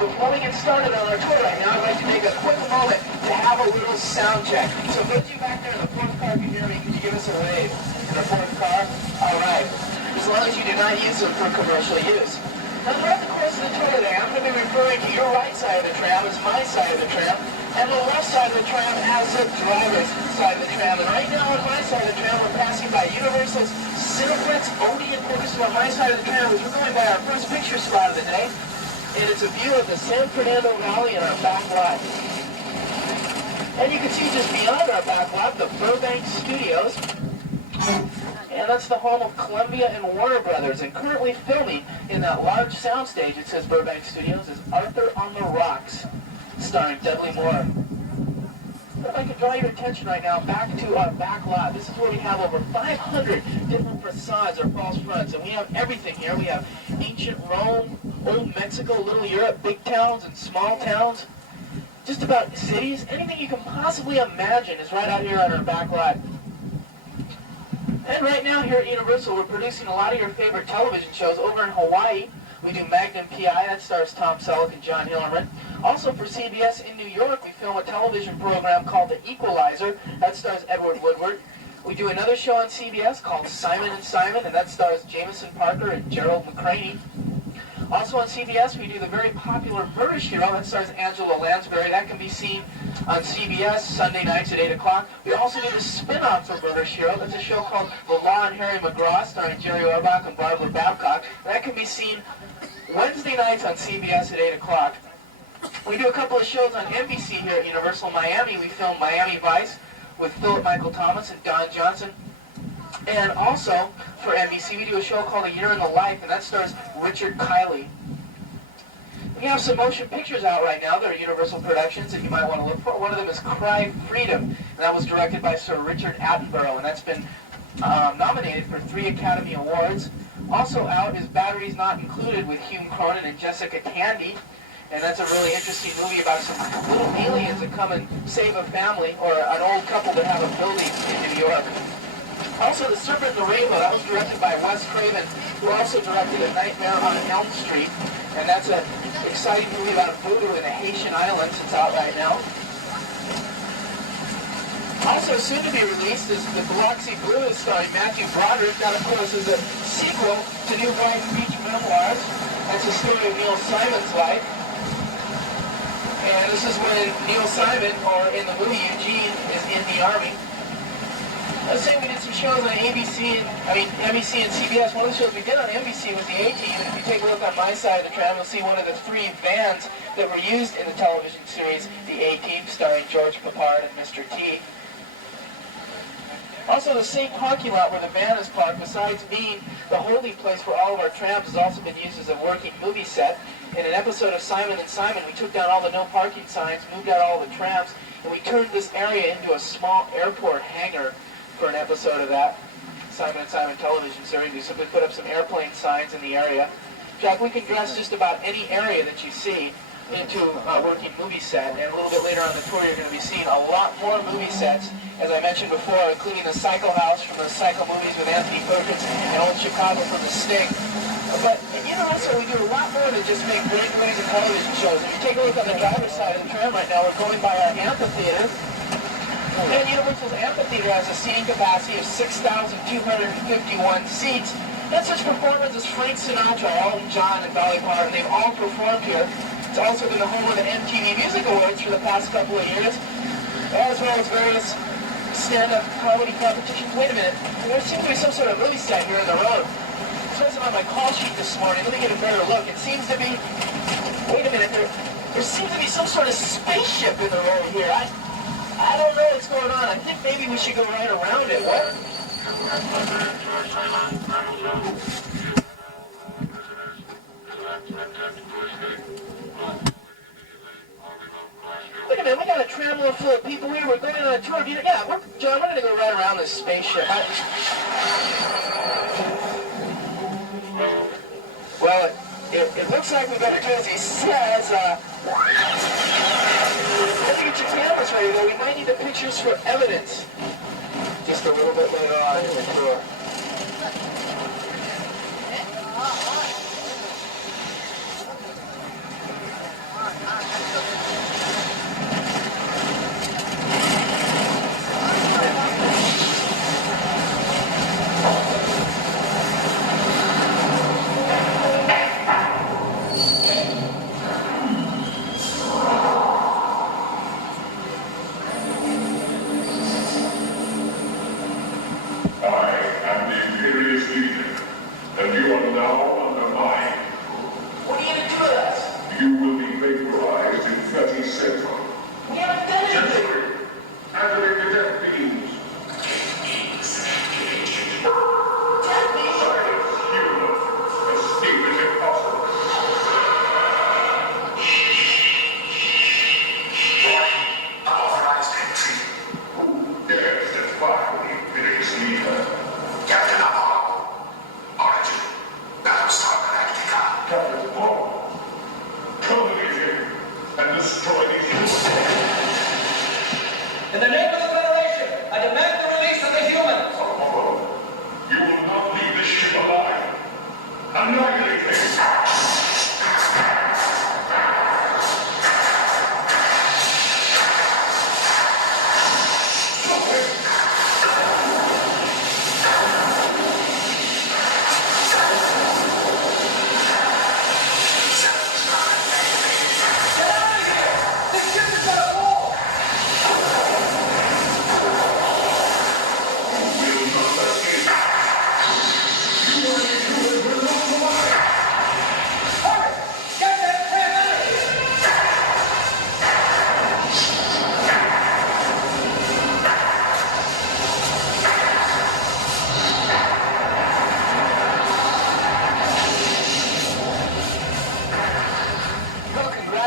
Before we get started on our tour right now, I'd like to take a quick moment to have a little sound check. So those of you back there in the fourth car, if you hear me, could you give us a wave? In the fourth car? All right. As long as you do not use them for commercial use. Now, throughout the course of the tour today, I'm going to be referring to your right side of the tram as my side of the tram, and the left side of the tram as the driver's side of the tram. And right now on my side of the tram, we're passing by Universal's Cineplex Odeon Orchestra. On my side of the tram, as we're going by our first picture spot of the day, and it's a view of the San Fernando Valley in our back lot. And you can see just beyond our back lot, the Burbank Studios. And that's the home of Columbia and Warner Brothers. And currently filming in that large soundstage, it says Burbank Studios, is Arthur on the Rocks, starring Dudley Moore. I'd like to draw your attention right now back to our back lot. This is where we have over 500 different facades or false fronts. And we have everything here. We have ancient Rome, old Mexico, little Europe, big towns and small towns. Just about cities. Anything you can possibly imagine is right out here on our back lot. And right now here at Universal, we're producing a lot of your favorite television shows. Over in Hawaii, we do Magnum P.I., that stars Tom Selleck and John Hillerman. Also for CBS in New York, we film a television program called The Equalizer, that stars Edward Woodward. We do another show on CBS called Simon and Simon, and that stars Jameson Parker and Gerald McCraney. Also on CBS, we do the very popular British Hero, that stars Angela Lansbury. That can be seen on CBS Sunday nights at 8 o'clock. We also do the spin-off of British Hero. That's a show called The Law and Harry McGraw, starring Jerry Orbach and Barbara Babcock. That can be seen Wednesday nights on CBS at 8 o'clock. We do a couple of shows on NBC here at Universal Miami. We film Miami Vice with Philip Michael Thomas and Don Johnson. And also, for NBC, we do a show called A Year in the Life, and that stars Richard Kiley. We have some motion pictures out right now. They're Universal productions that you might want to look for. One of them is Cry Freedom, and that was directed by Sir Richard Attenborough, and that's been nominated for 3 Academy Awards. Also out is Batteries Not Included with Hugh Cronin and Jessica Tandy, and that's a really interesting movie about some little aliens that come and save a family, or an old couple that have a building in New York. Also, The Serpent and the Rainbow, that was directed by Wes Craven, who also directed A Nightmare on Elm Street. And that's an exciting movie about a voodoo in the Haitian Islands. It's out right now. Also, soon to be released is The Biloxi Blues, starring Matthew Broderick. That, of course, is a sequel to New Brighton Beach Memoirs. That's the story of Neil Simon's life. And this is when Neil Simon, or in the movie Eugene, is in the Army. I was saying we did some shows on NBC and CBS. One of the shows we did on NBC was the A-Team. And if you take a look on my side of the tram, you'll see one of the 3 vans that were used in the television series, the A-Team, starring George Peppard and Mr. T. Also, the same parking lot where the van is parked, besides being the holding place for all of our trams, has also been used as a working movie set. In an episode of Simon and Simon, we took down all the no parking signs, moved out all the trams, and we turned this area into a small airport hangar for an episode of that Simon and Simon television series. We simply put up some airplane signs in the area. Jack, we can dress just about any area that you see into a working movie set, and a little bit later on the tour you're going to be seeing a lot more movie sets, as I mentioned before, including the Psycho House from the Psycho movies with Anthony Perkins and Old Chicago from The Sting. But at Universal, we do a lot more than just make great movies and television shows. If you take a look on the driver's side of the tram right now, we're going by our amphitheater. And Universal's amphitheater has a seating capacity of 6,251 seats. That's such performers as Frank Sinatra, Elton John, and Dolly Parton. They've all performed here. It's also been the home of the MTV Music Awards for the past couple of years, as well as various stand-up comedy competitions. Wait a minute, there seems to be some sort of movie set here in the road. It says it on my call sheet this morning. Let me get a better look. It seems to be, wait a minute, there seems to be some sort of spaceship in the road here. I don't know what's going on. I think maybe we should go right around it. What? Look at that, we got a tram full of people here. We're going on a tour. Yeah, John, we're going to go right around this spaceship. Well, it looks like we better do as he says. Let's get your cameras ready, though. We might need the pictures for evidence just a little bit later on in the tour.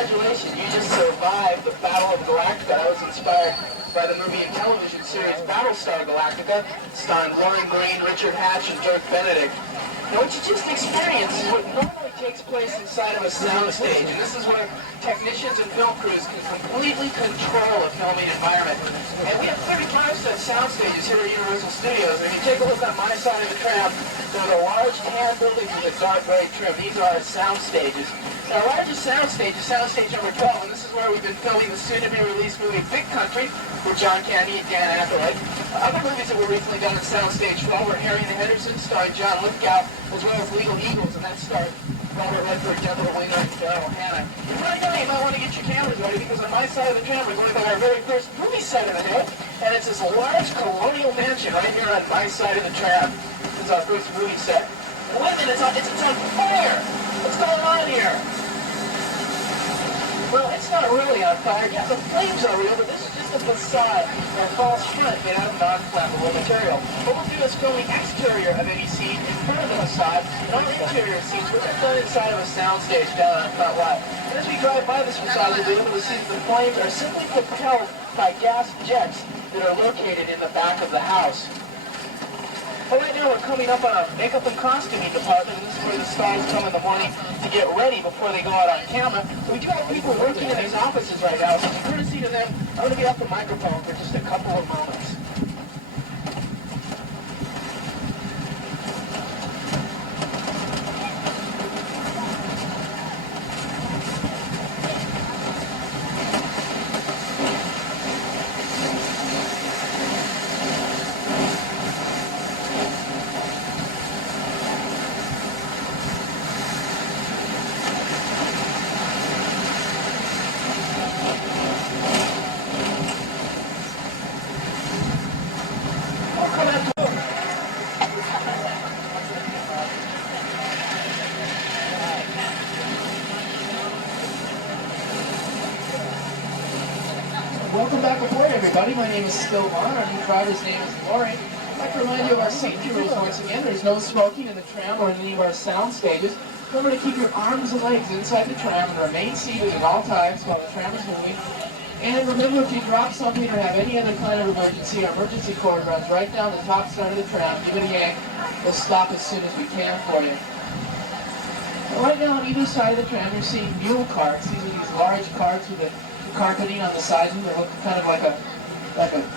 Congratulations, you just survived the Battle of Galactica. That was inspired by the movie and television series Battlestar Galactica, starring Rory Marine, Richard Hatch, and Dirk Benedict. Now, what you just experienced is what normally takes place inside of a soundstage, and this is where technicians and film crews can completely control a filming environment. And we have 35-set sound stages here at Universal Studios. And if you take a look on my side of the tram, there are the large tan buildings with a dark gray trim. These are our sound stages. Our largest soundstage is soundstage number 12, and this is where we've been filming the soon-to-be-released movie Big Country with John Candy and Dan Aykroyd. Other movies that were recently done at soundstage 12 were Harry and the Hendersons, starring John Lithgow, as well as Legal Eagles, and that starred Robert Redford, Jennifer Winger, and Daryl Hannah. And right now, you might want to get your cameras ready, because on my side of the tram, we're going to our very first movie set of the day, and it's this large colonial mansion right here on my side of the tram. This is our first movie set. And wait a minute, it's on fire! What's going on here? Well, it's not really on fire. Yeah, the flames are real, but this is just a facade or a false front made out of non-flammable material. What we'll do is film the exterior of any scene in front of the facade, and all the interior scenes will be done inside of a soundstage down on the front lot. And as we drive by this facade, we'll be able to see that the flames are simply propelled by gas jets that are located in the back of the house. Well, right now we're coming up on a makeup and costuming department, and this is where the stars come in the morning to get ready before they go out on camera. We do have people working in these offices right now, so as a courtesy to them, I'm going to get off the microphone for just a couple of moments. Welcome back aboard, everybody. My name is Still Vaughn. Our new driver's name is Lori. I'd like to remind you of our safety rules once again. There's no smoking in the tram or in any of our sound stages. Remember to keep your arms and legs inside the tram and remain seated at all times while the tram is moving. And remember, if you drop something or have any other kind of emergency, our emergency cord runs right down the top side of the tram. Give it a yank. We'll stop as soon as we can for you. Right now on either side of the tram, you're seeing mule carts. These are these large carts with a carpeting on the sides of them. They look kind of like a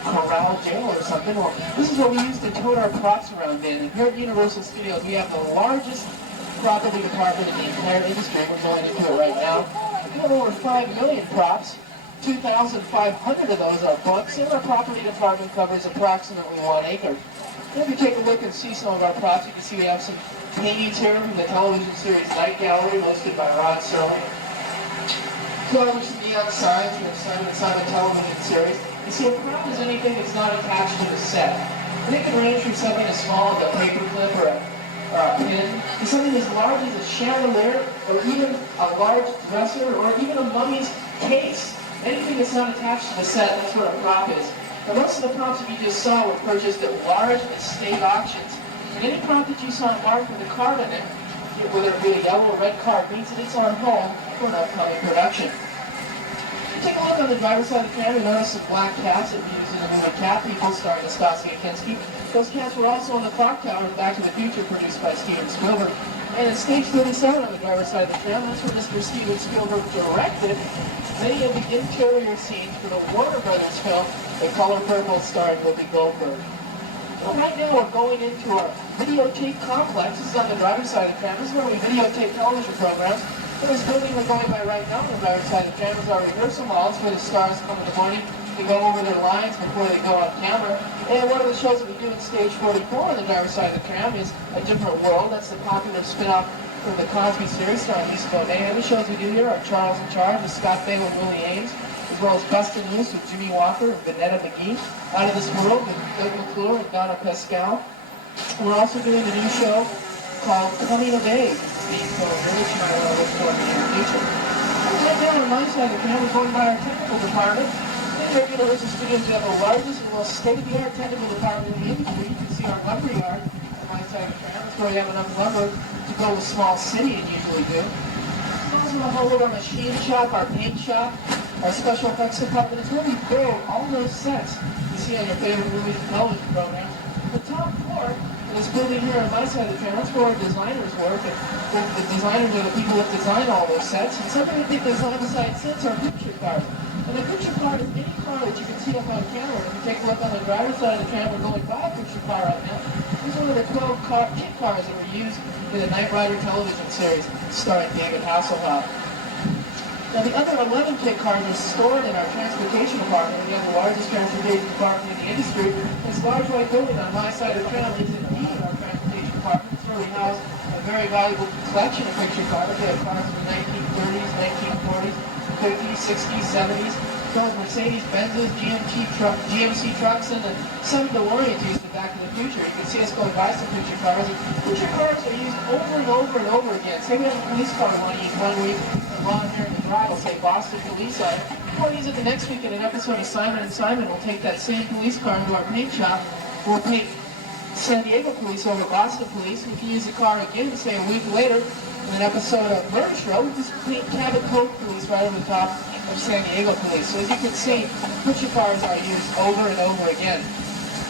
corral jail or something. Well, this is what we use to tote our props around in. And here at Universal Studios, we have the largest property department in the entire industry. We're going into it right now. We have over 5 million props. 2,500 of those are books, and our property department covers approximately 1 acre. And if you take a look and see some of our props, you can see we have some paintings here from the television series Night Gallery, hosted by Rod Serling. Television neon signs from the Simon & Simon television series. You see, a prop is anything that's not attached to the set. And it can range from something as small as a paperclip or a pin to something as large as a chandelier, or even a large dresser, or even a mummy's case. Anything that's not attached to the set, that's what a prop is. Now, most of the props that you just saw were purchased at large estate auctions. And any prop that you saw marked with a card in it, whether it be a yellow or red card, means that it's on hold for an upcoming production. Take a look on the driver's side of the camera. You notice some black cats that we used in the movie Cat People starring Starsky and Kinski. Those cats were also on the clock tower in Back to the Future, produced by Steven Spielberg. And in stage 37 on the driver's side of the camera, that's where Mr. Steven Spielberg directed many of the interior scenes for the Warner Brothers film, The Color Purple, starring Whoopi Goldberg. Well, right now we're going into our videotape complex. This is on the driver's side of the camera. This is where we videotape television programs. In this building we're going by right now on the driver's side of the camera is our rehearsal halls where the stars come in the morning to go over their lines before they go on camera. And one of the shows that we do in stage 44 on the driver's side of the camera is A Different World. That's the popular spin-off from the Cosby series starring Lisa Bonet. And the shows we do here are Charles in Charge with Scott Baio and Willie Ames, as well as Bustin' Loose with Jimmy Walker and Vanetta McGee, Out of This World with Doug McClure and Donna Pascal. And we're also doing a new show called Coming of Age, being from a village you might want to look for in the near future. Right now on my side of the camera, we're going by our technical department. In here at Universal Studios, we have the largest and most state-of-the-art technical department in the industry. You can see our lumber yard on my side of the camera. That's where we have enough lumber to build a small city and usually do. We also have all over our machine shop, our paint shop, our special effects department. It's where we build all those sets you see on your favorite movies and television programs. The top floor in this building here on my side of the camera, that's where our designers work. And the designers are the people that design all those sets. And something that they design beside sets are picture cards. And a picture card is any car that you can see up on camera. If you take a look on the driver's side of the camera going by a picture car right now, this is one of the 12 kit cars that were used in the Knight Rider television series starring David Hasselhoff. Now, the other 11 kit cars are stored in our transportation department. We have the largest transportation department in the industry. This large white building on my side of the camera is indeed our transportation department. It's where we house a very valuable collection of picture cars. We have cars from the 1930s, 1940s, 50s, 60s, 70s. So as Mercedes Benzes, GMC trucks, and some DeLoreans used in Back to the Future. You can see us going by some picture cars. Picture cars are used over and over and over again. Say we have a police car we want to use one week, and while I'm here in the drive, we'll say Boston Police on it. We want to use it the next week in an episode of Simon & Simon. We'll take that same police car into our paint shop. We'll paint San Diego Police over Boston Police. We can use the car again, say a week later, in an episode of Murder Show. We just paint Cabot Cove Police right over the top of San Diego Police. So as you can see, picture cars are used over and over again.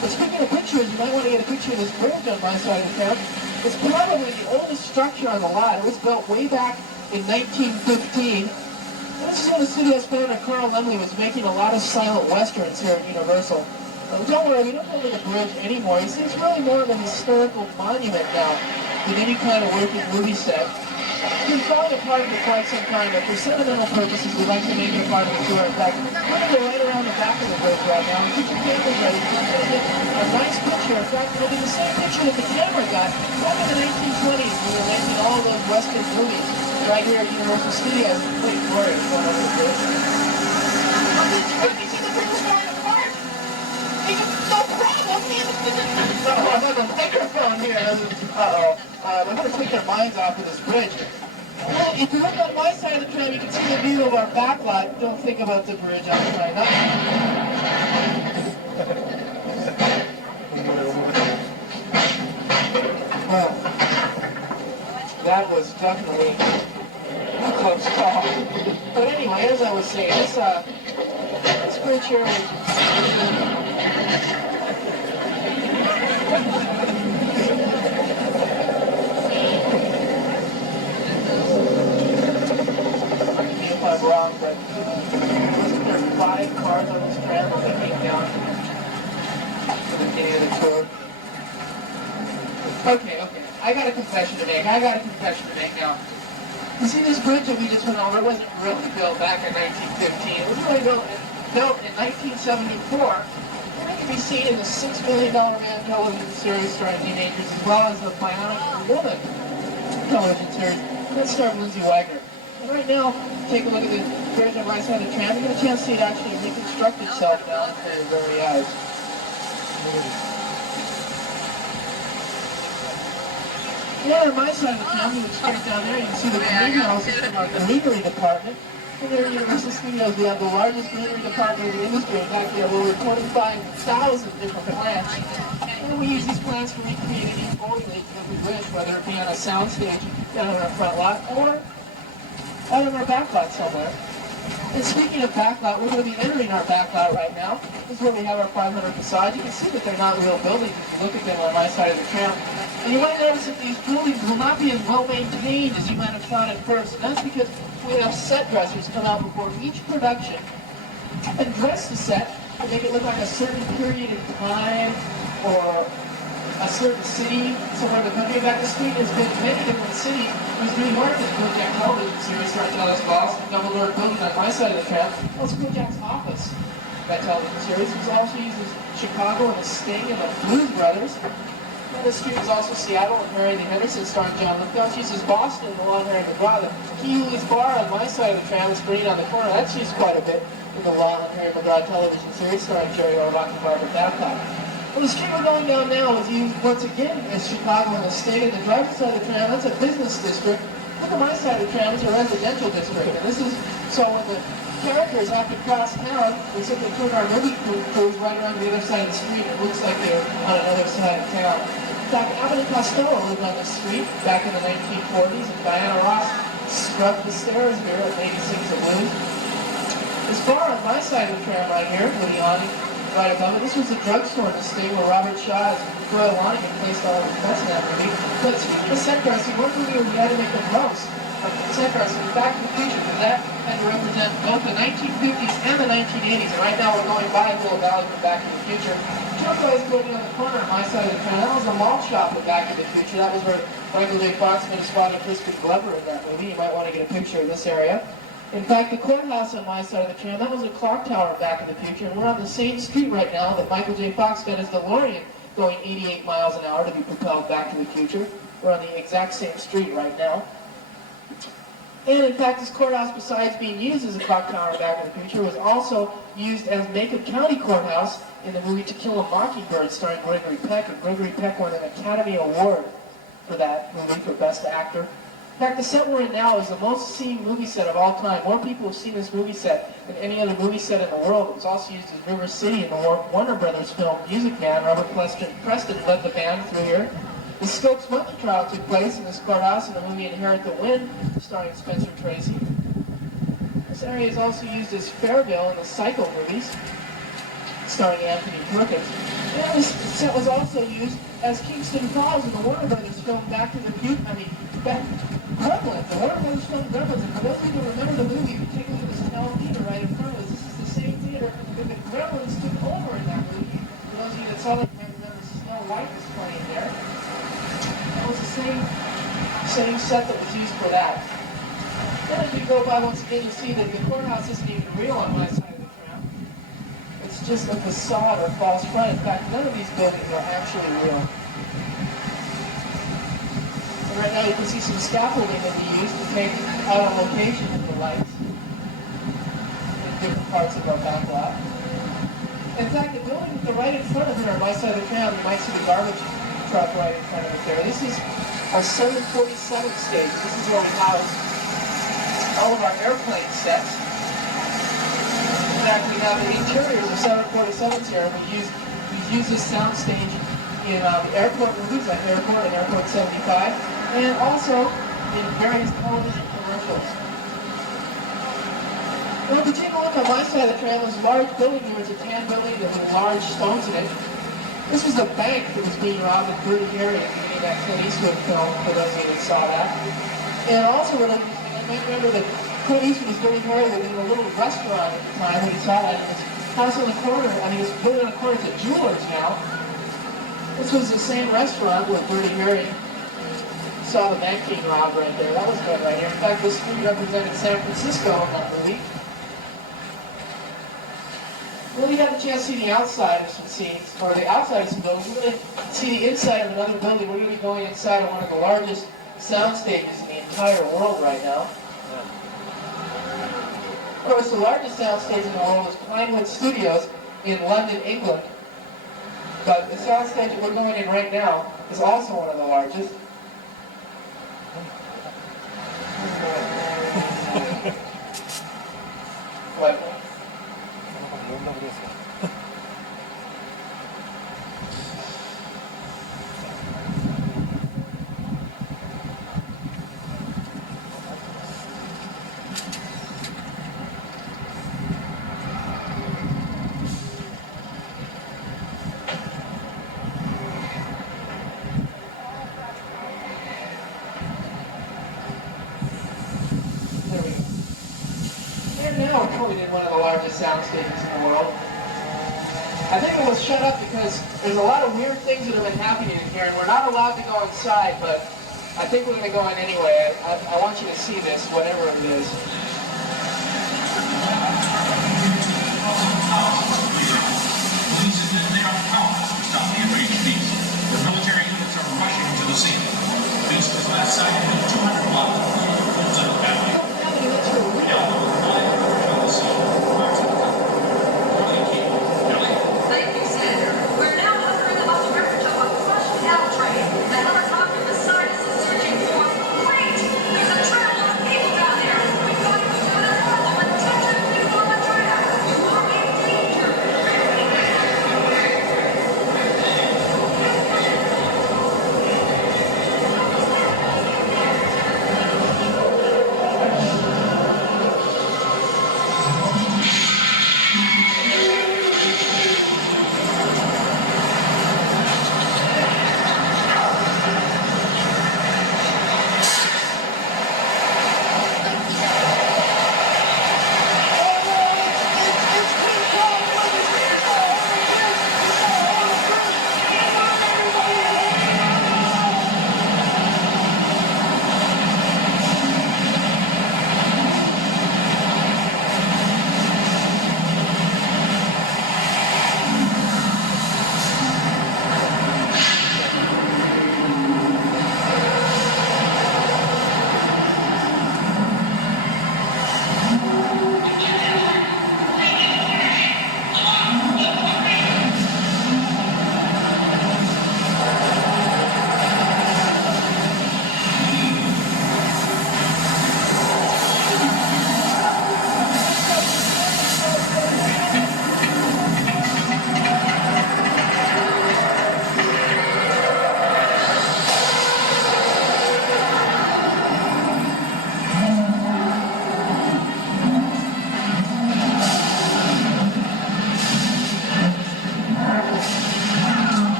But speaking of pictures, you might want to get a picture of this bridge on my side of the camera. It's probably the oldest structure on the lot. It was built way back in 1915. This is when the studio's founder Carl Laemmle was making a lot of silent westerns here at Universal. Don't worry, we don't call it a bridge anymore. You see, it's really more of a historical monument now than any kind of working movie set. It's been falling apart for quite some time, but for sentimental purposes, we'd like to make it a part of the tour. In fact, we're going to go right around the back of the bridge right now and keep your papers ready. We're going to get a nice picture. In fact, it'll be the same picture that the camera got back in the 1920s when we were making all those western movies right here at Universal Studios. Pretty glorious going over the bridge. You see the bridge falling apart? No problem. I have a microphone here. We're going to take their minds off of this bridge. Well, if you look on my side of the train, you can see the view of our back lot. Don't think about the bridge on the side. Well, that was definitely a close call. But anyway, as I was saying, this bridge here was... I'm wrong, but wasn't there 5 cars on this tram that came down at the beginning of the tour? Okay. I got a confession to make now. You see this bridge that we just went over? It wasn't really built back in 1915. It was really built in 1974. And it can be seen in the $6 million Man television series starring teenagers, as well as the Bionic Woman television series. Let's start Lindsay Wagner. And right now, take a look at the bridge on the right side of the tram. You get a chance to see it actually reconstruct itself now for your very eyes. Yeah, on my side of the tram, you look straight down there, you can see the green houses from our greenery department. And there at Universal Studios, we have the largest greenery department in the industry. In fact, we have over 25,000 different plants. And we use these plants to recreate any Foley lake that we wish, whether it be on a soundstage down on our front lot or out on our back lot somewhere. And speaking of back lot, we're going to be entering our back lot right now. This is where we have our 500 facades. You can see that they're not real buildings if you look at them on my side of the tram. And you might notice that these buildings will not be as well maintained as you might have thought at first. And that's because we have set dressers come out before each production and dress the set to make it look like a certain period in time or a certain city somewhere in the country. In fact, the street has been many different cities. There's New York, there's Kojak television series starting out as Boston, Double-Door building on my side of the tram. That's Kojak's office, that television series. It also uses Chicago and the Sting and the Blues Brothers. And the street is also Seattle and Harry the Henderson starring John Lithgow. It uses Boston and the Long Harry McGraw. The Keeley's Bar on my side of the tram is green on the corner. That's used quite a bit in the Long Harry McGraw television series starring Jerry Orbach and Barbara Babcock. Well, the street we're going down now is used once again as Chicago and the State. And the driver's side of the tram, that's a business district. Look at my side of the tram, it's a residential district. And this is so when the characters have to cross town, we simply turn our movie crews right around the other side of the street. It looks like they're on another side of town. In fact, Abbott and Costello lived on this street back in the 1940s, and Diana Ross scrubbed the stairs here at Lady Sings the Blues. This bar on my side of the tram right here, with the awning right above it, this was the drugstore in the state where Robert Shaw and Royal Lonigan placed all of the bets in that movie. But speaking of set dressing, one movie where we had to make the most of set dressing was Back to the Future, because that had to represent both the 1950s and the 1980s. And right now we're going by a little valley from Back to the Future. Jump Guy's building on the corner on my side of the tram. That was the mall shop of Back to the Future. That was where Michael J. Fox made a spot of Crispin Glover in that movie. You might want to get a picture of this area. In fact, the courthouse on my side of the tram, that was a clock tower Back in the Future, and we're on the same street right now that Michael J. Fox got his DeLorean going 88 miles an hour to be propelled Back to the Future. We're on the exact same street right now. And in fact, this courthouse, besides being used as a clock tower Back in the Future, was also used as Macon County Courthouse in the movie To Kill a Mockingbird starring Gregory Peck. And Gregory Peck won an Academy Award for that movie for Best Actor. In fact, the set we're in now is the most seen movie set of all time. More people have seen this movie set than any other movie set in the world. It was also used as River City in the Warner Brothers film Music Man. Robert Preston led the band through here. The Stokes Monkey trial took place in this courthouse in the movie Inherit the Wind, starring Spencer Tracy. This area is also used as Fairville in the Psycho movies, starring Anthony Perkins. And this set was also used as Kingston Falls in the Warner Brothers film Gremlins. The Warner Brothers film Gremlins. And for those of you who remember the movie, you take a look at this town theater right in front of us. This is the same theater that the Gremlins took over in that movie. For those of you that saw that, remember Snow White was playing there. That was the same set that was used for that. Then as we go by once again, you'll see that the courthouse isn't even real on my side of the tram. It's just a facade or false front. In fact, none of these buildings are actually real. And right now you can see some scaffolding that we used to take out on location of the lights in different parts of our back lot. In fact, the building to the right in front of here on my side of the tram, you might see the garbage truck right in front of it there. This is our 747 stage. This is where we house all of our airplane sets. In fact, we have the interiors of 747s here. We've used this sound stage in the airport movies like Airport and Airport 75, and also in various television commercials. Well, if you take a look on my side of the tram, there's a large building here. It's a tan building with large stones in it. This was the bank that was being robbed in Dirty Harry in that Clint Eastwood film, for those of you that saw that. And also, you might remember that Clint Eastwood was Dirty Harry was in a little restaurant at the time when he saw that. And his house on the corner, his building on the corner, it's a jeweler's now. This was the same restaurant where Dirty Harry saw the banking mob right there. That was good right here. In fact, this street represented San Francisco in that movie. Well, you have a chance to see the outside of some scenes, or the outside of some buildings. We're going to see the inside of another building. We're going to be going inside of one of the largest sound stages in the entire world right now. Of course, the largest sound stage in the world is Pinewood Studios in London, England. But the sound stage that we're going in right now is also one of the largest. What? Now we're going in one of the largest sound stages in the world. I think it was shut up because there's a lot of weird things that have been happening in here, and we're not allowed to go inside, but I think we're going to go in anyway. I want you to see this, whatever it is. The military units are rushing to the scene. This was last sighted at 200 blocks. It's like a family. Thank you, Senator. We're now wondering about the wreckage of a crushed L train. The helicopter beside us is searching for. Wait! There's a trail of people down there. We've got to go to the problem and touch them people on the trail. You are in danger.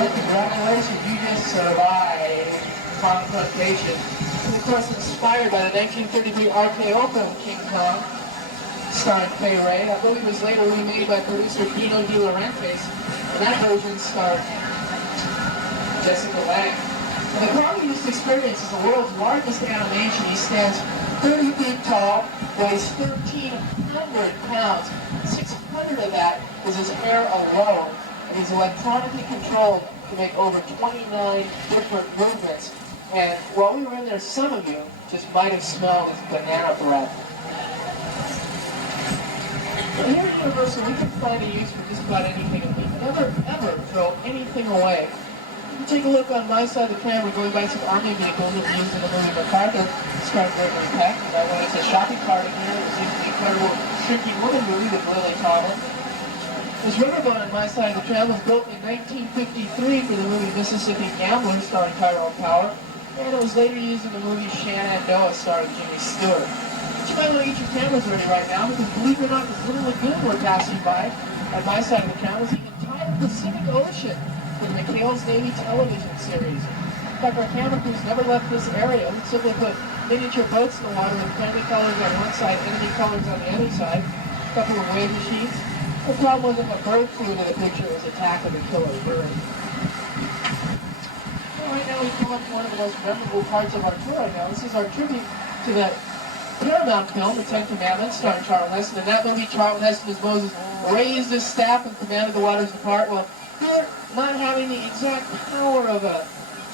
Congratulations, you just survived confrontation. And of course, inspired by the 1933 RKO film King Kong, starring Fay Ray. I believe it was later remade by producer Dino De Laurentiis, and that version starred Jessica Lange. And the Kong you just experienced is the world's largest animation. He stands 30 feet tall, weighs 1,300 pounds. 600 of that is his hair alone. And he's electronically controlled to make over 29 different movements. And while we were in there, some of you just might have smelled his banana breath. And here at Universal, we can find a use for just about anything, and we never, ever throw anything away. You can take a look on my side of the camera, going by some army vehicles that were used in the movie MacArthur, starring Gregory Peck. That one is a shopping cart in here. It's the incredible Shrinking Woman movie with Lily Tomlin. This riverboat on my side of the trail was built in 1953 for the movie Mississippi Gambler, starring Tyrone Power, and it was later used in the movie Shenandoah, starring Jimmy Stewart. But you might want to get your cameras ready right now, because believe it or not, this little lagoon we're passing by on my side of the camera is the entire Pacific Ocean from McHale's Navy television series. In fact, our camera crews never left this area. We simply put miniature boats in the water with friendly colors on one side, enemy colors on the other side. A couple of wave machines. The problem was if a bird flew into the picture, it was attack of a killer bird. Well, right now we've come up to one of the most memorable parts of our tour right now. This is our tribute to the Paramount film, The Ten Commandments, starring Charlton Heston. In that movie, Charlton Heston as Moses raised his staff and commanded the waters to part. Well, here, not having the exact power of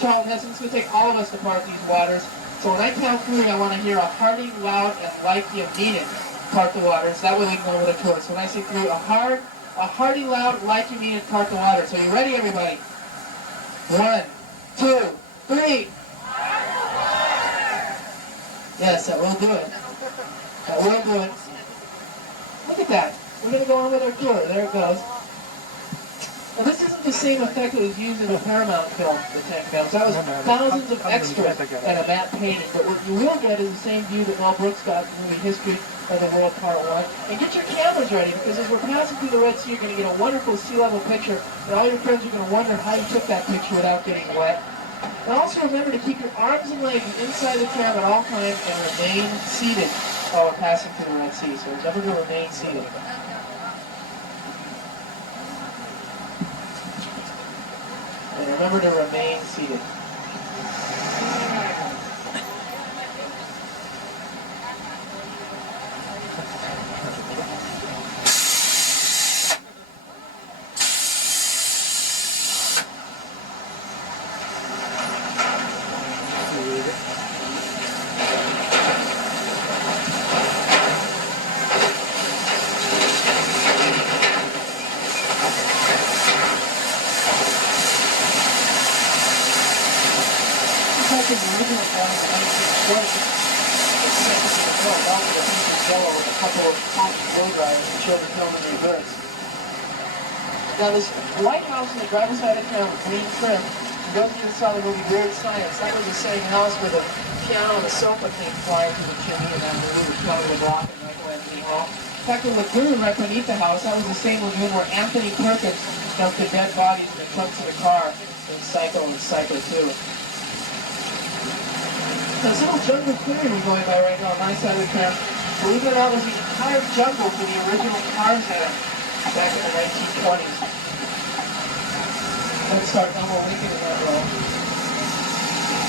Charlton Heston, it's going to take all of us to part these waters. So when I count three, I want to hear a hearty, loud, and like you mean it part the waters. That way we can go over the tour. So when I say three, a hearty, loud, like you mean it part the waters. So you ready, everybody? 1, 2, 3. Yes, that will do it. That will do it. Look at that. We're going to go on with our tour. There it goes. Now this isn't the same effect that was used in the Paramount film, The Ten Commandments. That was thousands of extras and a matte painting. But what you will get is the same view that Mel Brooks got in the movie History of the World Part 1. And get your cameras ready, because as we're passing through the Red Sea, you're going to get a wonderful sea level picture. And all your friends are going to wonder how you took that picture without getting wet. And also remember to keep your arms and legs inside the cab at all times and remain seated while we're passing through the Red Sea. So remember to remain seated. And remember to remain seated. The original film is 1940. Yellow with a couple of top road riders and show the film in reverse. Now this White House on the driver's side of the camera with green trim, for those of you that saw the movie Weird Science, that was the same house where the piano and the sofa came flying through the chimney, and that movie was shot with a block in Michael Anthony Hall. In fact, the lagoon right beneath the house, that was the same lagoon where Anthony Perkins dumped the dead bodies in the trunks of the car in Psycho and Psycho 2. So this little jungle clearing we're going by right now on my side of the camp, believe it or not, was the entire jungle for the original Tarzan back in the 1920s. Let's start double linking in that row.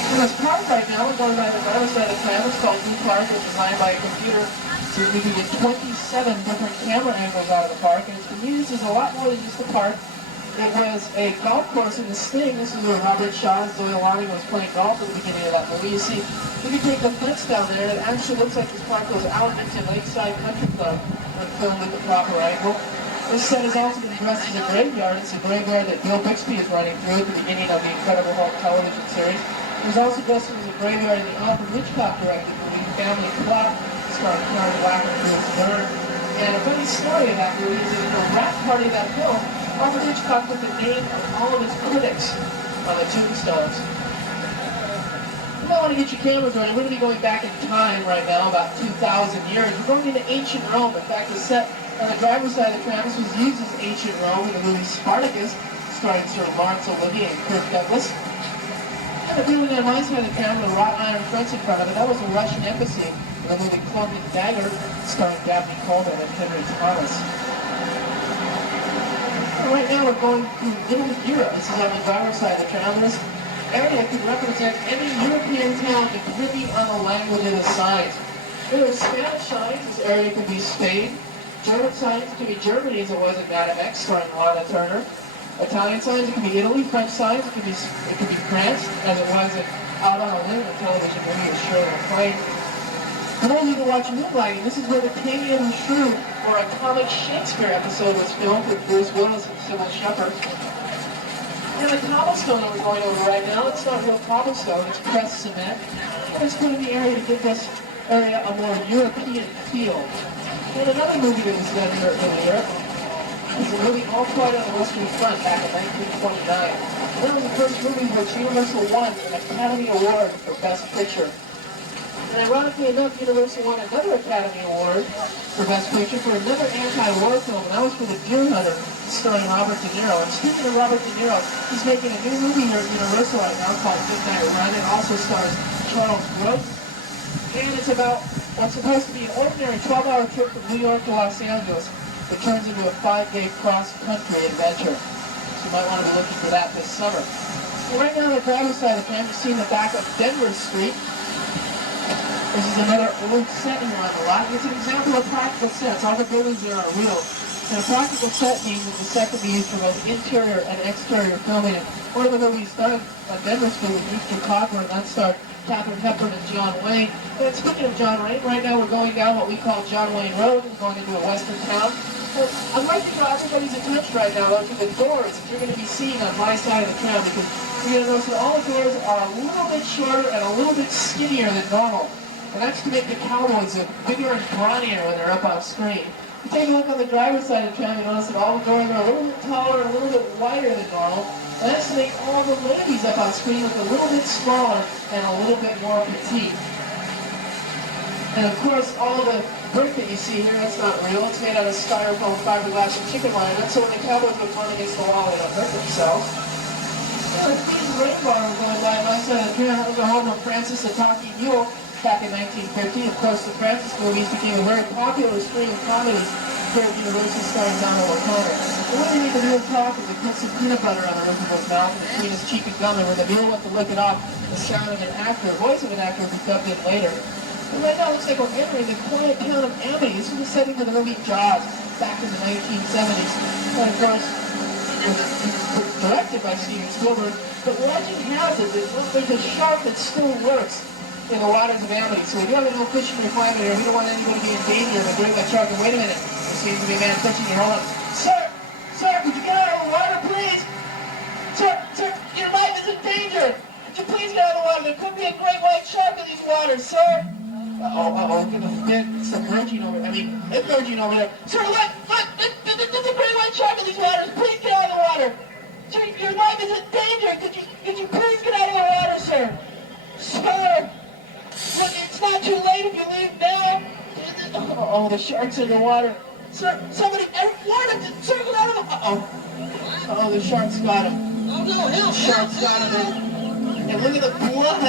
In this park right now, we're going by the other side of the camp. It's called Blue Park. It's designed by a computer so we can get 27 different camera angles out of the park. And its convenience is a lot more than just a park. It was a golf course in the Sting. This is where Robert Shaw's Zoe Lonnie was playing golf at the beginning of that movie. You see, you can take the fence down there, and it actually looks like this park goes out into Lakeside Country Club when filmed at the proper angle. This set has also been dressed as a graveyard. It's a graveyard that Bill Bixby is running through at the beginning of the Incredible Hulk television series. It was also dressed as a graveyard in the Alfred Hitchcock directed movie Family Plot, starring Karen Black and Bruce Dern. And a funny story of that movie is that in the rap party of that film, Alfred Hitchcock put the name of all of his critics on the tombstones. You might want to get your cameras ready. We're going to be going back in time right now, about 2,000 years. We're going into ancient Rome. In fact, the set on the driver's side of the camera was used as ancient Rome in the movie Spartacus, starring Sir Laurence Olivier and Kirk Douglas. And the building on my side of the camera, the wrought iron fence in front of it, that was the Russian embassy in the movie Club and Dagger, starring Daphne Coleman and Henry Thomas. Right now we're going to Little Europe. This is on the driver's side of the camera. This area can represent any European town depending on the language of the signs. If there are Spanish signs, this area can be Spain. German signs, it can be Germany as it was in Madame X, starring Lana Turner. Italian signs, it can be Italy. French signs, it can be France, as it was in Out on a Limb, a television movie with Shirley MacLaine. For those of you who watch Moonlighting, this is where the Taming of the Shrew, or a comic Shakespeare episode, was filmed with Bruce Willis and Sybil Shepherd. And the cobblestone that we're going over right now, it's not real cobblestone, it's pressed cement. And it's put in the area to give this area a more European feel. And another movie that was done here in Europe is the movie All Quiet on the Western Front back in 1929. And that was the first movie which Universal won an Academy Award for Best Picture. And ironically enough, Universal won another Academy Award for Best Picture for another anti-war film, and that was for The Deer Hunter, starring Robert De Niro. And speaking of Robert De Niro, he's making a new movie here at Universal right now called Midnight Run. It also stars Charles Grodin, And it's about what's supposed to be an ordinary 12-hour trip from New York to Los Angeles that turns into a 5-day cross-country adventure. So you might want to be looking for that this summer. Well, right now on the driver's side of the camera, you're seeing the back of Denver Street. This is another old setting on the lot. It's an example of practical sets. All the buildings there are real. And a practical set means that the set can be used for both interior and exterior filming. And one of the movies done on Denver Street was Eastern Copper, and that starred Katharine Hepburn and John Wayne. And speaking of John Wayne, right now we're going down what we call John Wayne Road. We're going into a western town. Well, I'd like to draw everybody's attention right now to the doors that you're going to be seeing on my side of the tram, because you're going to notice that all the doors are a little bit shorter and a little bit skinnier than normal. And that's to make the cowboys look bigger and brawnier when they're up on screen. If you take a look on the driver's side of the tram, you notice that all the doors are a little bit taller, a little bit wider than normal. And that's to make all the ladies up on screen look a little bit smaller and a little bit more petite. And of course, all the brick that you see here, that's not real. It's made out of styrofoam, fiberglass, and chicken wire. That's so when the cowboys look fun against the wall, they don't hurt themselves. There's these rainbow going by my side of the tram. That was a home of Francis the Talking Mule back in 1950. Of course, the Francis movies became a very popular stream of comedies here at Universal starring Donald O'Connor. The way they made the mule talk is they put some peanut butter on the roof of his mouth and between his cheek and gum, and when the mule went to lick it off, the sound of an actor, voice of an actor, was dubbed in later. And right now it looks like we're entering the quiet town of Amity. This was the setting for the movie Jaws back in the 1970s. And of course, it was directed by Steven Spielberg. But legend has it that there's a shark that still lurks in the waters of Amity. So if you have an old fishing requirement here, we don't want anybody to be in danger of a great white shark. And wait a minute, there seems to be a man fishing here. Hold on. Sir, could you get out of the water, please? Sir, your life is in danger. Could you please get out of the water? There could be a great white shark in these waters, sir. Look at the fin. It's emerging over there. Emerging over there. Sir, look, there's a great white shark in these waters. Please get out of the water. Sir, your life is in danger. Could you please get out of the water, sir? Sir, look, it's not too late if you leave now. Oh, the shark's in the water. Sir, somebody, water, sir, get out of the, oh, the shark's got him. Oh, no, hell, the shark's got him. And look at the blood.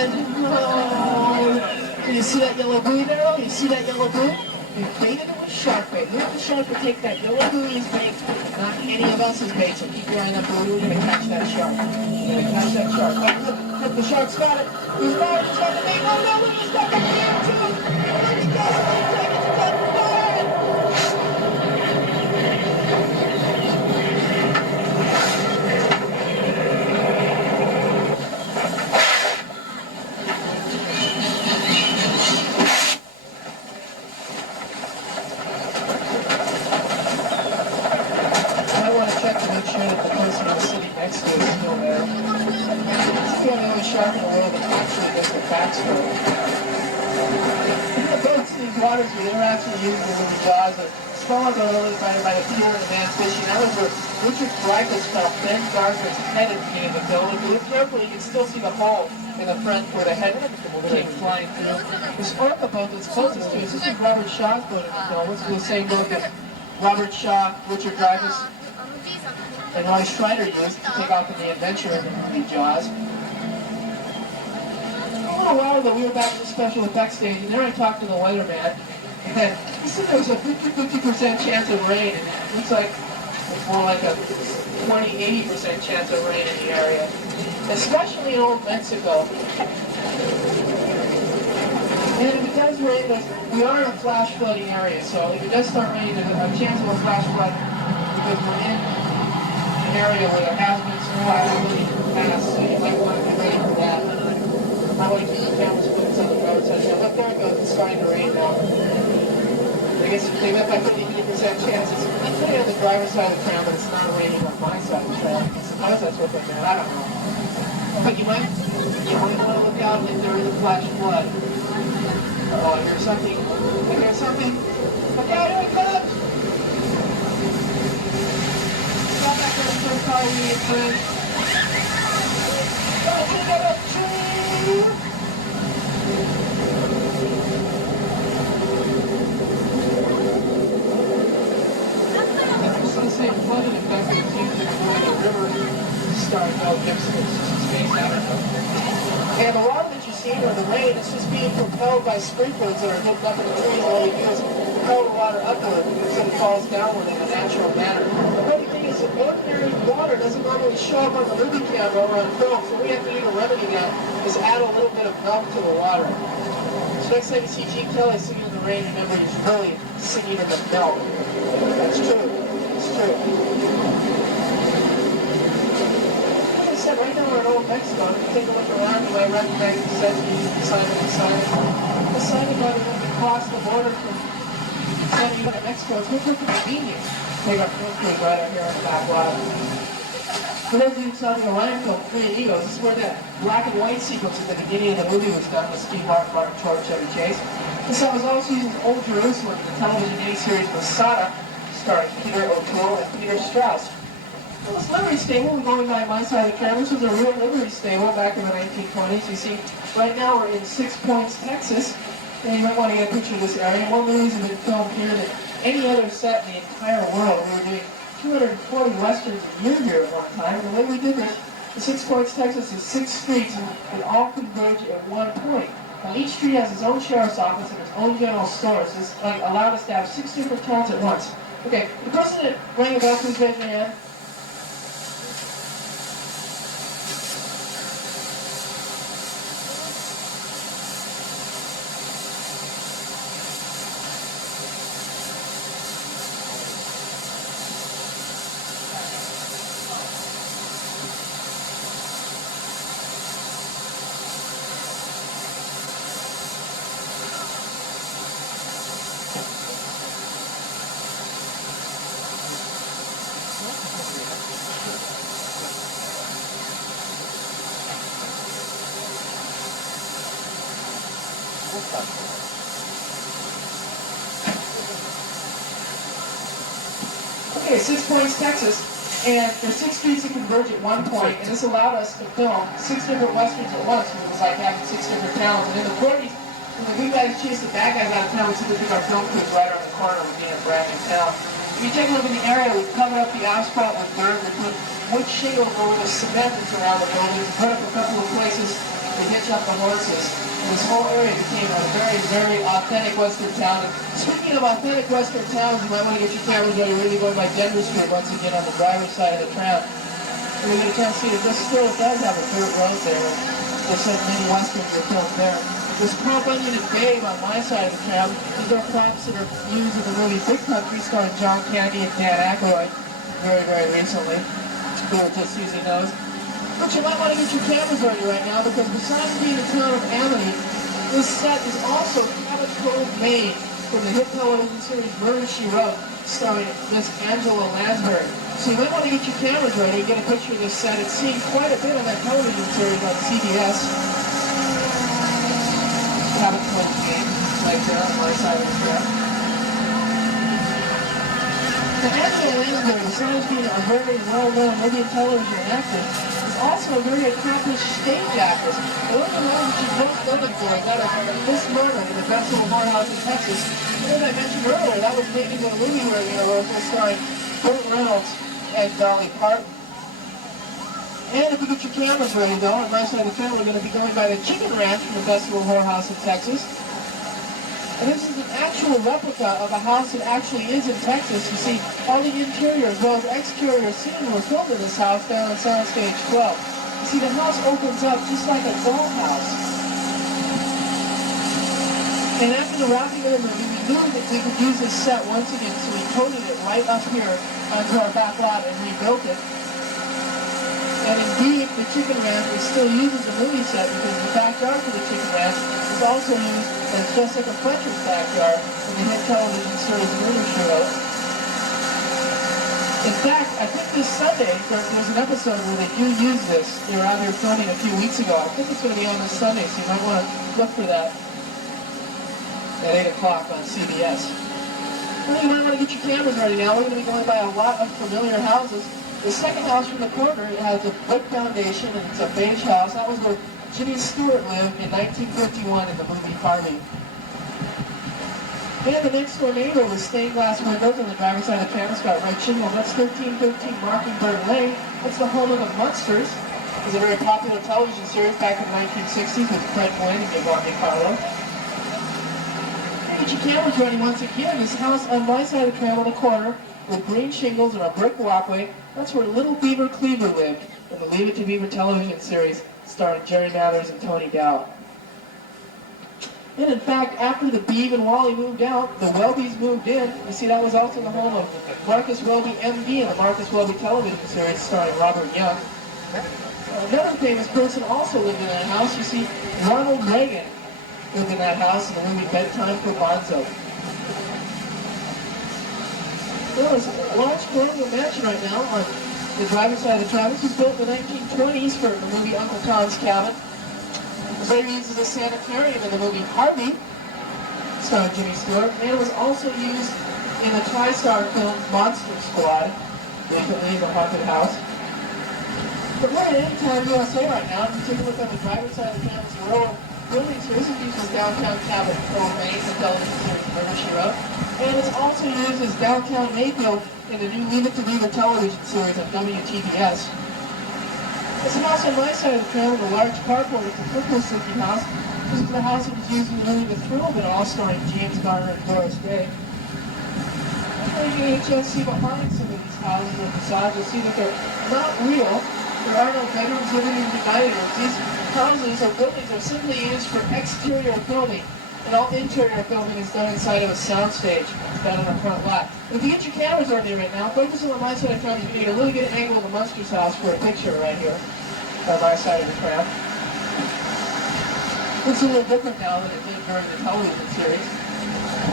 Oh. You see that yellow buoy there? Oh, you see that yellow buoy? You baited it with shark bait. Look, the shark will take that yellow buoy as bait, not any of us as bait. So keep your eye on that buoy. We're going to catch that shark. We're going to catch that shark. Oh, look, the shark's got it. He's got it. He's got the bait. Oh, no, look, he's got the bait too. Look, he got it. Take it. He's got it. Shark in the world that actually gets the backstory. The boats in these waters we are actually using the movie Jaws. The smaller boat illustrated by the Peter and the man fishing. That was where Richard Dreyfuss felt Ben Garfield's head at the beginning of the film. If you look carefully, you can still see the hole in the front where the head came flying through. The Sparta boat that's closest to us, this is Robert Shaw's boat in the film. This is the same boat that Robert Shaw, Richard Dreyfuss, and Roy Schreider used to take off on the adventure in the movie Jaws. A while ago, we were back at the special effects stage, and there I talked to the weatherman, and he said there was a 50% chance of rain, and it looks like it's more like a 20-80% chance of rain in the area, especially in old Mexico. And if it does rain, we are in a flash flooding area, so if it does start raining, there's a chance of a flash flood because we're in an area where there has been some volatility in the past, so you might want to be ready for that. I want to keep the cameras focused on the road, so look, there it goes, it's starting to rain now. I guess they meant by 50% chances. It's really on the driver's side of the tram, but it's not raining on my side of the tram. I suppose that's what they meant, I don't know. But you might want to look out if there is a flash flood. Oh, I hear something. I hear something. Look out, here it comes! Stop back there, first car we need to win. Oh, check out that tree! Same flooding effect that seems to be the river starting out Gibson. It's just space, I don't know. And the water that you scene or the rain. It's just being propelled by sprinklers that are hooked up in the trees. All we do is propel the water upward so it falls downward in a natural manner. The funny thing is that ordinary water doesn't normally show up on the movie camera or on film, so what we have to do to remedy that is add a little bit of milk to the water. So next time you see Gene Kelly singing in the rain, remember he's really singing in the milk. That's true. It's true. Like I said, right now we're in Old Mexico. If you take a look around, you might recognize the sign on the sign about it when we cross the border from San Diego to Mexico. It's much more convenient to take our film crews right out here on the back lot. For those of you who saw the Orion film, Three Amigos, this is where that black and white sequence at the beginning of the movie was done with Steve Martin, George Chevy Chase. This song was also used in Old Jerusalem, the television miniseries Masada, starring Peter O'Toole and Peter Strauss. Well, this livery stable, we're going by my side of the camera, this was a real livery stable back in the 1920s. You see, right now we're in 6 Points, Texas, and you might want to get a picture of this area. More movies have been filmed here than any other set in the entire world. We were doing 240 westerns a year here at one time. And the way we did this, the 6 Points, Texas is 6 streets that all converge at one point. Now each street has its own sheriff's office and its own general stores. This allowed us to have 6 different towns at once. Okay, the person that rang the bell, please raise your hand. Okay, 6 Points, Texas, and there's 6 streets that converge at one point, and this allowed us to film 6 different westerns at once, which was like having 6 different towns. And in the 40s, when the good guys chased the bad guys out of town, we simply took our film crews right around the corner of being a brand new town. If you take a look in the area, we've covered up the asphalt with dirt, we put wood shingle over the cement that's around the building, we put up a couple of places to hitch up the horses. And this whole area became a very, very authentic Western town. And speaking of authentic Western towns, you might want to get your cameras ready. We're really going by Denver Street once again on the driver's side of the tram. And we get a chance to see that this still does have a dirt road there. There's so many Westerns are filmed there. This Paul Bunyan and Babe on my side of the tram, these are props that are used in the movie Big Country starring John Candy and Dan Aykroyd very, very recently. We were just using those. But you might want to get your cameras ready right now because besides being the town of Amity, this set is also Cabot Cove, Maine, from the hit television series Murder, She Wrote, starring Miss Angela Lansbury. So you might want to get your cameras ready and get a picture of this set. It's seen quite a bit on that television series on CBS. Cabot Cove, Maine, right there on my side of the trail. Now, Angela Lansbury, besides being a very well-known Indian television actor, also a very accomplished stage actress. The one of the roles that she's most known for is that of Miss Myrtle in the Festival Whorehouse in Texas. And as I mentioned earlier, that was made into a movie review starring Burt Reynolds and Dolly Parton. And if you get your cameras ready, though, on my side of the camera, we're going to be going by the Chicken Ranch from the Festival Whorehouse in Texas. And this is an actual replica of a house that actually is in Texas. You see, all the interior as well as exterior scenes were filmed in this house down on Soundstage 12. You see, the house opens up just like a dollhouse. And after the wrapping of the movie, we knew that we could use this set once again, so we coated it right up here onto our back lot and rebuilt it. And indeed, the Chicken Ranch is still used as a movie set because the backyard for the Chicken Ranch is also used as Jessica Fletcher's backyard in the hit television series Murder, She Wrote. In fact, I think this Sunday, there's an episode where they do use this. They were out here filming a few weeks ago. I think it's going to be on this Sunday, so you might want to look for that at 8 o'clock on CBS. Well, you might want to get your cameras ready now. We're going to be going by a lot of familiar houses. The second house from the corner, it has a brick foundation, and it's a beige house. That was where Jimmy Stewart lived in 1951 in the movie Harvey. And the next door neighbor with stained glass windows on the driver's side of the camera, got red shingle. That's 1313 Mockingbird Lane. That's the home of the Munsters. It was a very popular television series back in the 1960s with Fred Gwynne and Yvonne DiCarlo. Get your cameras ready once again. This house on my side of the tram on the corner with green shingles and a brick walkway. That's where Little Beaver Cleaver lived in the Leave It to Beaver television series starring Jerry Mathers and Tony Dow. And in fact, after the Beav and Wally moved out, the Welbys moved in. You see, that was also the home of Marcus Welby, MD, in the Marcus Welby television series starring Robert Young. Another famous person also lived in that house. You see, Ronald Reagan lived in that house in the movie Bedtime for Bonzo. There was a large colonial mansion right now on the driver's side of the tram. This was built in the 1920s for the movie Uncle Tom's Cabin. It was later used as a sanitarium in the movie Harvey, starring Jimmy Stewart, and it was also used in the TriStar film Monster Squad, recently The Haunted House. But we're in Anytime USA right now. If you take a look on the driver's side of the tram, there's a row of buildings here. This is used as downtown Cabot, Old Maine, the television series Murder, She Wrote. And it's also used as downtown Mayfield in the new Leave It to Beaver television series on WTBS. There's a house on my side of the tram with a large carport. It's a purple-looking house. This is the house that was used in the movie The Thrill Bit, all starring James Garner and Doris Day. If you get a chance to see behind some of these houses with facades, you'll see that they're not real. There are no bedrooms, living rooms, or dining rooms. These houses or buildings are simply used for exterior filming, and all interior filming is done inside of a soundstage down in the front lot. If you get your cameras on here right now, focus on my side of the tram. You can get a really good angle of the Munsters house for a picture right here on my side of the tram. Looks a little different now than it did during the television series.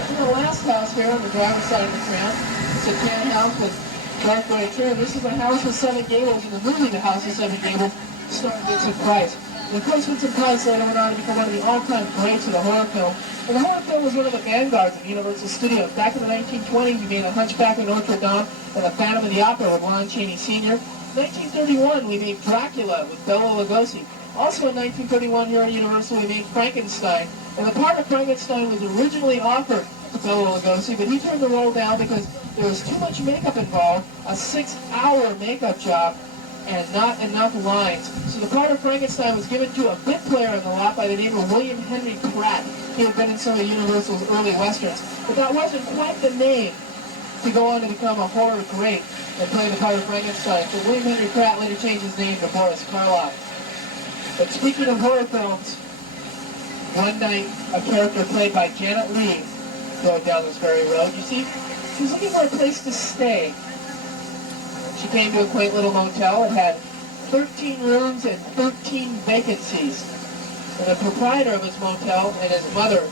And the last house here on the driver's side of the tram, it's a tan house with dark gray trim. This is a house with 7 gables. In the movie The House with 7 Gables, starring Vincent Price. And of course, Vincent Price later went on to become one of the all-time greats of the horror film. And the horror film was one of the vanguards of Universal Studios. Back in the 1920s, we made A Hunchback of Notre Dame and The Phantom of the Opera with Lon Chaney Sr. In 1931, we made Dracula with Bela Lugosi. Also in 1931, here at Universal, we made Frankenstein. And the part of Frankenstein was originally offered to Bela Lugosi, but he turned the role down because there was too much makeup involved, a 6-hour makeup job, and not enough lines. So the part of Frankenstein was given to a bit player in the lot by the name of William Henry Pratt. He had been in some of Universal's early westerns. But that wasn't quite the name to go on to become a horror great and play the part of Frankenstein. So William Henry Pratt later changed his name to Boris Karloff. But speaking of horror films, one night a character played by Janet Leigh going down this very road. You see, she was looking for a place to stay. She came to a quaint little motel. It had 13 rooms and 13 vacancies. And the proprietor of this motel and his mother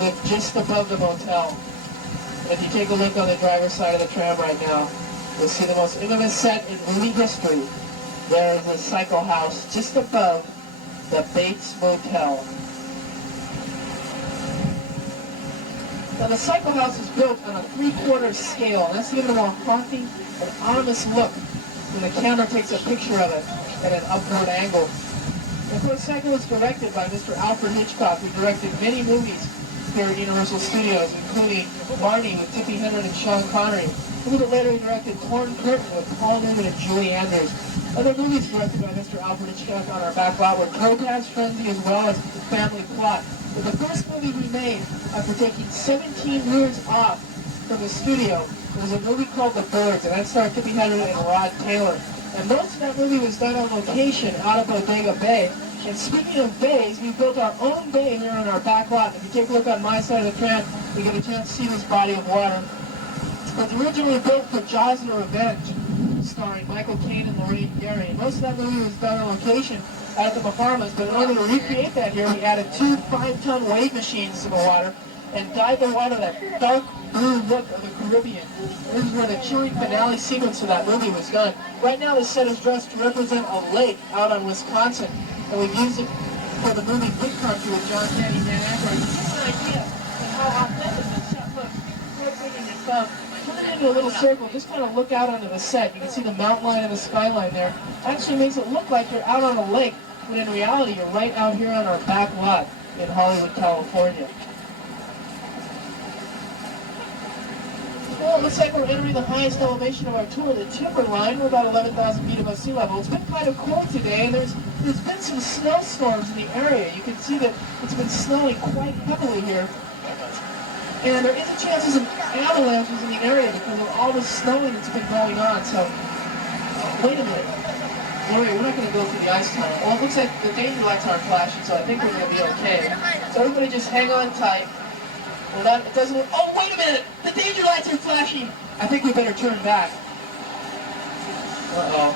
lived just above the motel. And if you take a look on the driver's side of the tram right now, you'll see the most infamous set in movie history. There is a cycle house just above the Bates Motel. Now the cycle house is built on a 3/4 scale, and that's to give it a more haunting and ominous look when the camera takes a picture of it at an upward angle. And the cycle was directed by Mr. Alfred Hitchcock, who directed many movies here at Universal Studios, including Barney with Tippi Hedren and Sean Connery. A little bit later he directed Torn Curtain with Paul Newman and Julie Andrews. Other movies directed by Mr. Alfred Hitchcock on our back lot were Topaz Frenzy as well as Family Plot. But the first movie he made, after taking 17 years off from the studio, was a movie called The Birds, and that starred Tippi Hedren and Rod Taylor. And most of that movie was done on location out of Bodega Bay. And speaking of bays, we built our own bay here on our back lot. If you take a look on my side of the tram, you get a chance to see this body of water. It was originally built for Jaws the Revenge, starring Michael Caine and Lorraine Gary. Most of that movie was done on location at the Bahamas, but in order to recreate that here, we added 2 5-ton wave machines to the water and dyed the water that dark blue look of the Caribbean. This is where the chilling finale sequence of that movie was done. Right now, the set is dressed to represent a lake out on Wisconsin, and we've used it for the movie Big Country with John Candy and Dan Aykroyd. It's just an idea of how authentic the set looks. We're bringing your thumb. Turn it into a little circle, just kind of look out onto the set. You can see the mountain line and the skyline there. Actually makes it look like you're out on a lake, when in reality you're right out here on our back lot in Hollywood, California. Well, it looks like we're entering the highest elevation of our tour, the timberline. We're about 11,000 feet above sea level. It's been kind of cold today, and there's been some snowstorms in the area. You can see that it's been snowing quite heavily here. And there is a chance of some avalanches in the area because of all the snowing that's been going on. So, wait a minute. Wait, we're not going to go through the ice tunnel. Well, it looks like the danger lights aren't flashing, so I think we're going to be okay. So everybody just hang on tight. Well, that, it doesn't... Oh, wait a minute! The danger lights are flashing! I think we better turn back. Uh-oh.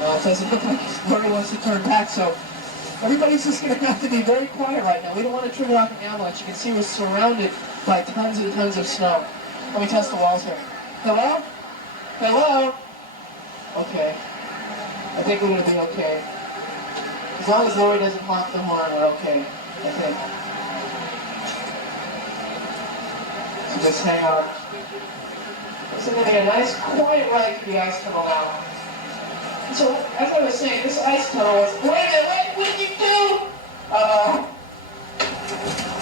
Well, it doesn't look like Lori wants to turn back, so everybody's just going to have to be very quiet right now. We don't want to trigger off an avalanche. You can see we're surrounded by tons and tons of snow. Let me test the walls here. Hello? Hello? Okay. I think we're going to be okay. As long as Lori doesn't honk the horn, we're okay. I think. So just hang on. This is going to be a nice, quiet ride through the ice tunnel now. So, as I was saying, this ice tunnel was... Wait a minute, what did you do?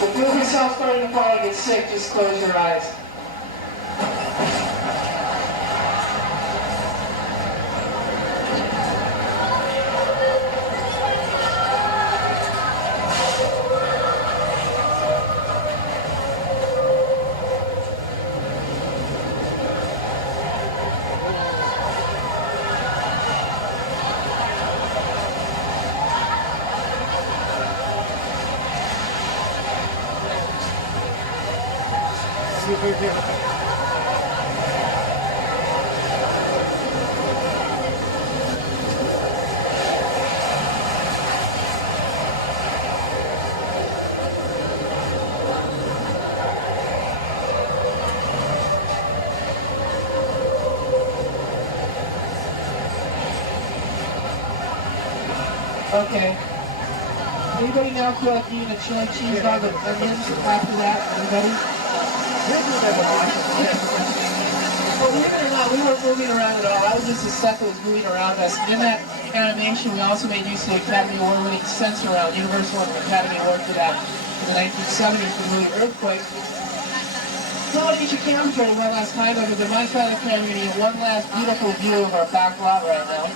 If you yourself starting to fall and get sick, just close your eyes. Okay. Anybody now feel like eating a chili cheese dog with onions after that? Anybody? Well, believe it or not, we weren't moving around at all. I was just the stuff that was moving around us. In that animation, we also made use of the Academy Award-winning Sensor Round. Universal won an Academy Award for that in the 1970s for the movie Earthquake. So I want to get your camera ready one last time. Over the my side of the camera, you get one last beautiful view of our back lot right now.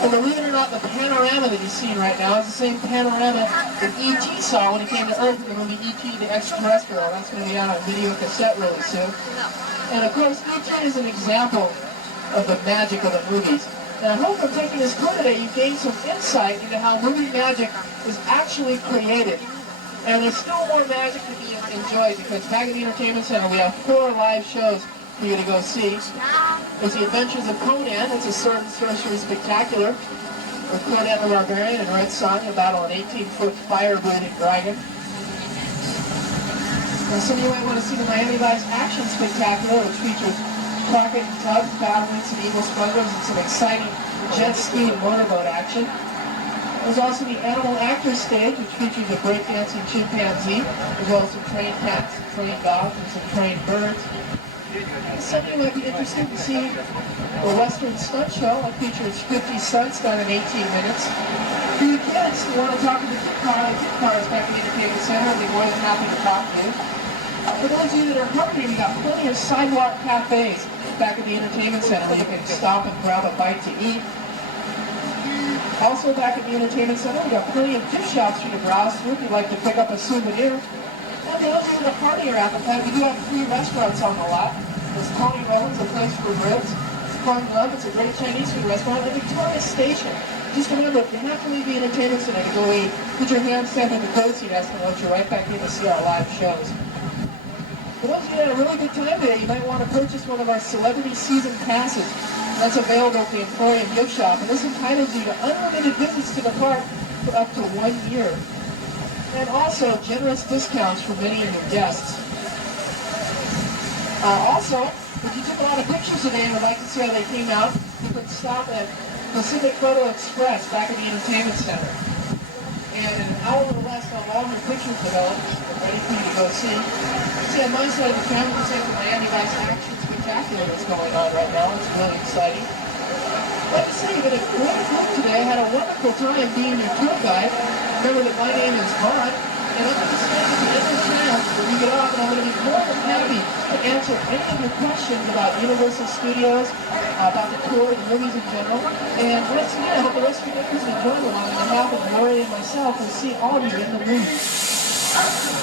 And believe it or not, the panorama that you're seeing right now is the same panorama that E.T. saw when he came to Earth in the movie E.T. the Extraterrestrial. That's going to be out on video cassette really soon. And of course, E.T. is an example of the magic of the movies. And I hope from taking this tour today, you've gained some insight into how movie magic is actually created. And there's still more magic to be enjoyed because back at the Entertainment Center, we have 4 live shows for you to go see. It's The Adventures of Conan. It's a sword and sorcery spectacular with Conan the Barbarian and Red Sonja battle an 18-foot fire-breathing dragon. And some of you might want to see the Miami Vice Action Spectacular, which features Crockett and Tubbs battling some evil smugglers and some exciting jet ski and motorboat action. There's also the Animal Actors Stage, which features a breakdancing chimpanzee, as well as some trained cats, trained dogs, and some trained birds. Some of you might be interested to see the Western Stunt Show that features 50 stunts done in 18 minutes. For you kids who want to talk about cars back at the Entertainment Center, I'll be more than happy to talk to you. For those of you that are hungry, we've got plenty of sidewalk cafes back at the Entertainment Center where you can stop and grab a bite to eat. Also back at the Entertainment Center, we've got plenty of gift shops for you to browse through if you'd like to pick up a souvenir. And for those of you that are party appetite, we do have 3 restaurants on the lot. There's Tony Rollins, a place for ribs. Fun Love, it's a great Chinese food restaurant. And Victoria Station. Just remember, if you have to leave the Entertainment Center to go eat, put your hand stamp in the code seat desk and we'll let you right back in to see our live shows. For those of you that had a really good time today, you might want to purchase one of our Celebrity Season Passes. That's available at the Emporium Gift Shop, and this entitles you to unlimited visits to the park for up to 1 year. And also generous discounts for many of your guests. Also, if you took a lot of pictures today and would like to see how they came out, you can stop at Pacific Photo Express back at the Entertainment Center. And in an hour or less, I'll have all your pictures developed, ready for you to go see. See, on my side of the camera, you can see the Miami Vice Action Spectacular that's going on right now. It's really exciting. Like I say, you've been a great group today. I had a wonderful time being your tour guide. Remember that my name is Vaughn, And I'm going to stand at the end of the chance when we get off, and I'm going to be more than happy to answer any of your questions about Universal Studios, about the tour, the movies in general. And once again, I hope the rest of you guys enjoy the one. On behalf of Lori and myself, we'll see all of you in the movie.